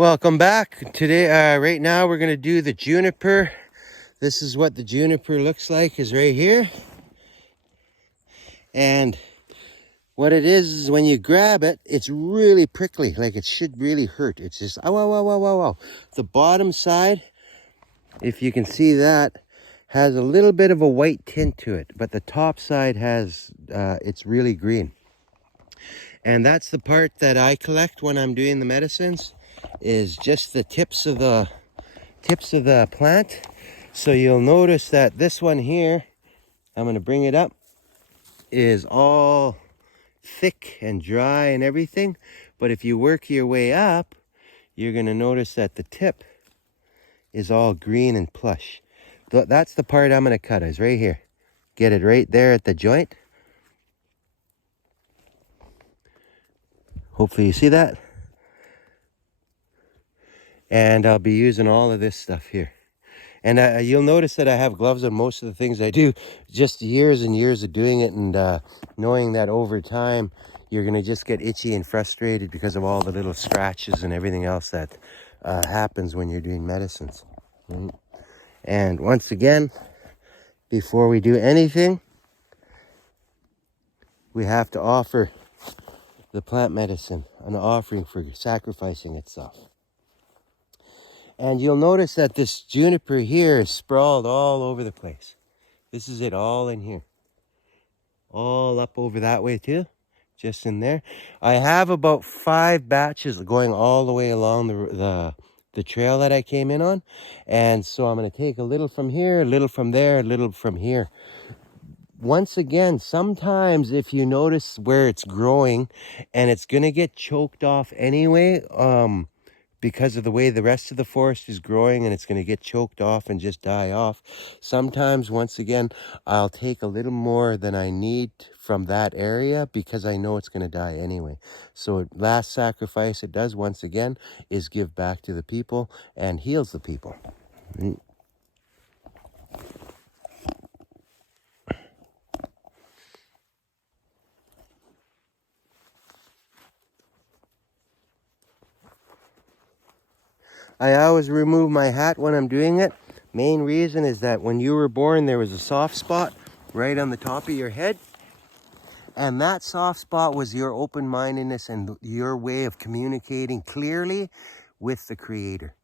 Welcome back. Today, right now we're going to do the juniper. This is what the juniper looks like, is right here. And what it is when you grab it, it's really prickly, like it should really hurt. It's just, oh, wow, wow, wow, wow, wow. The bottom side, if you can see that, has a little bit of a white tint to it, but the top side has, it's really green. And that's the part that I collect when I'm doing the medicines, is just the tips of the plant. So you'll notice that this one here, I'm going to bring it up, is all thick and dry and everything. But if you work your way up, you're going to notice that the tip is all green and plush. That's the part I'm going to cut, is right here. Get it right there at the joint. Hopefully you see that. And I'll be using all of this stuff here. And you'll notice that I have gloves on most of the things I do. Just years and years of doing it, and knowing that over time you're going to just get itchy and frustrated because of all the little scratches and everything else that happens when you're doing medicines. Right? And once again, before we do anything, we have to offer the plant medicine an offering for sacrificing itself. And you'll notice that this juniper here is sprawled all over the place. This is it all in here. All up over that way too, just in there. I have about 5 batches going all the way along the trail that I came in on. And so I'm going to take a little from here, a little from there, a little from here. Once again, sometimes if you notice where it's growing and it's going to get choked off anyway, because of the way the rest of the forest is growing, and it's going to get choked off and just die off. Sometimes, once again, I'll take a little more than I need from that area because I know it's going to die anyway. So last sacrifice it does, once again, is give back to the people and heals the people. I always remove my hat when I'm doing it. Main reason is that when you were born, there was a soft spot right on the top of your head. And that soft spot was your open-mindedness and your way of communicating clearly with the Creator.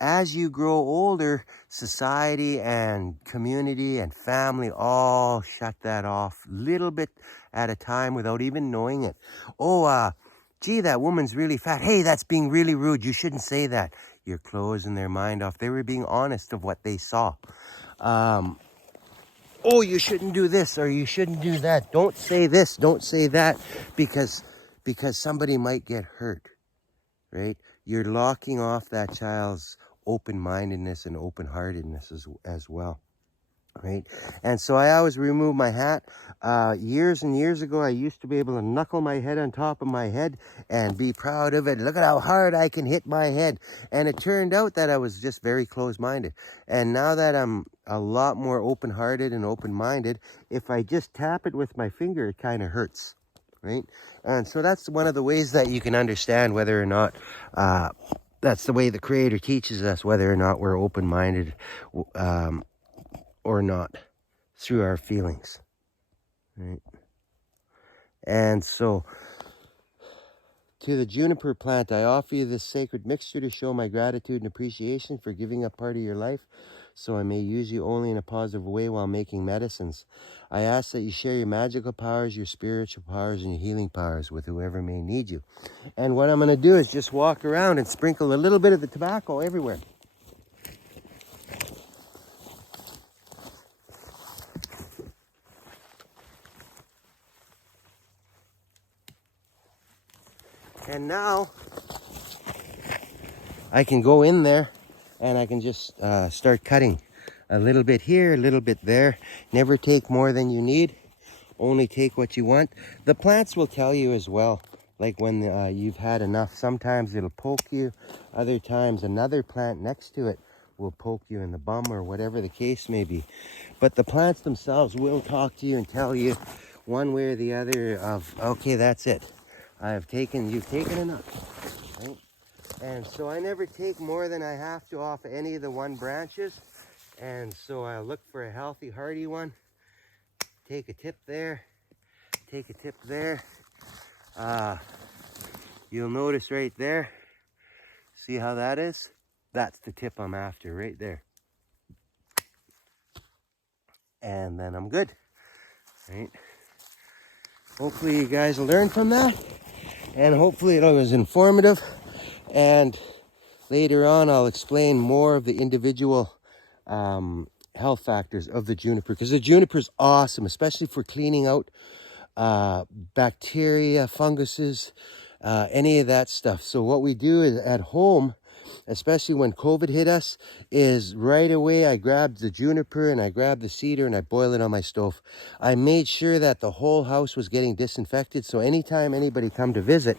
As you grow older, society and community and family all shut that off little bit at a time without even knowing it. Oh, gee, that woman's really fat. Hey, that's being really rude. You shouldn't say that. You're closing their mind off. They were being honest of what they saw. Oh, you shouldn't do this or you shouldn't do that. Don't say this, don't say that, because somebody might get hurt, right? You're locking off that child's open-mindedness and open-heartedness as well, right? And so I always remove my hat. Years and years ago, I used to be able to knuckle my head on top of my head and be proud of it. Look at how hard I can hit my head. And it turned out that I was just very close-minded. And now that I'm a lot more open-hearted and open-minded, if I just tap it with my finger, it kind of hurts, right? And so that's one of the ways that you can understand whether or not that's the way the Creator teaches us, whether or not we're open-minded or not, through our feelings, right? And so, to the juniper plant, I offer you this sacred mixture to show my gratitude and appreciation for giving up part of your life, so I may use you only in a positive way while making medicines. I ask that you share your magical powers, your spiritual powers, and your healing powers with whoever may need you. And what I'm going to do is just walk around and sprinkle a little bit of the tobacco everywhere. And now I can go in there and I can just start cutting a little bit here, a little bit there. Never take more than you need. Only take what you want. The plants will tell you as well, like when you've had enough. Sometimes it'll poke you. Other times another plant next to it will poke you in the bum or whatever the case may be. But the plants themselves will talk to you and tell you one way or the other of, okay, that's it. You've taken enough, right? And so I never take more than I have to off any of the one branches. And so I look for a healthy, hardy one. Take a tip there, take a tip there. You'll notice right there, see how that is? That's the tip I'm after right there. And then I'm good, right? Hopefully you guys will learn from that, and hopefully it was informative. And later on, I'll explain more of the individual health factors of the juniper, because the juniper is awesome, especially for cleaning out bacteria, funguses, any of that stuff. So what we do is at home, especially when COVID hit us, is right away I grabbed the juniper and I grabbed the cedar and I boil it on my stove. I made sure that the whole house was getting disinfected, so anytime anybody come to visit,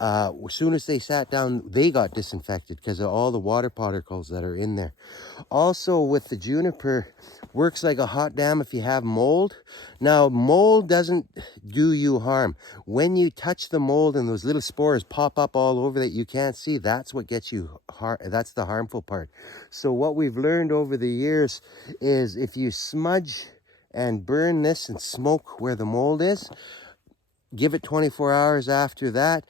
as soon as they sat down, they got disinfected because of all the water particles that are in there. Also with the juniper, works like a hot damn if you have mold. Now, mold doesn't do you harm. When you touch the mold and those little spores pop up all over that you can't see, that's what gets you that's the harmful part. So what we've learned over the years is if you smudge and burn this and smoke where the mold is, give it 24 hours after that,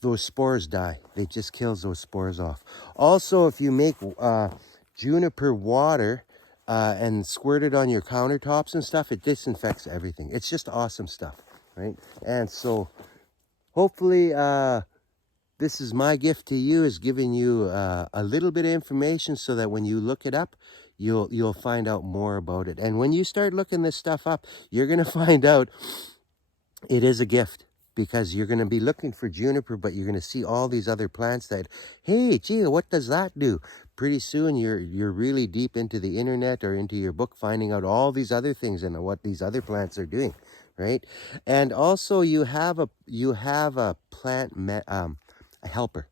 those spores die. It just kills those spores off. Also, if you make juniper water and squirt it on your countertops and stuff, it disinfects everything. It's just awesome stuff, right? And so hopefully this is my gift to you, is giving you a little bit of information so that when you look it up, you'll find out more about it. And when you start looking this stuff up, you're going to find out it is a gift, because you're going to be looking for juniper, but you're going to see all these other plants that, hey, gee, what does that do? Pretty soon you're really deep into the internet or into your book, finding out all these other things and what these other plants are doing, right? And also you have a plant a helper.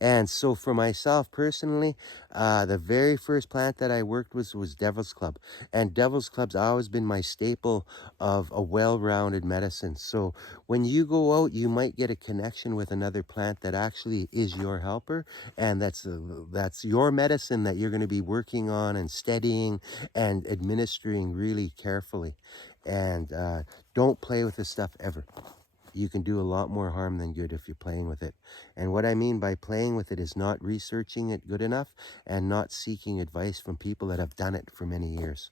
And so for myself personally, the very first plant that I worked with was Devil's Club. And Devil's Club's always been my staple of a well-rounded medicine. So when you go out, you might get a connection with another plant that actually is your helper. And that's your medicine that you're going to be working on and studying and administering really carefully. And don't play with this stuff ever. You can do a lot more harm than good if you're playing with it. And what I mean by playing with it is not researching it good enough and not seeking advice from people that have done it for many years,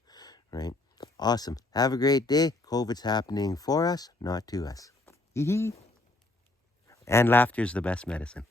right? Awesome. Have a great day. COVID's happening for us, not to us. And laughter's the best medicine.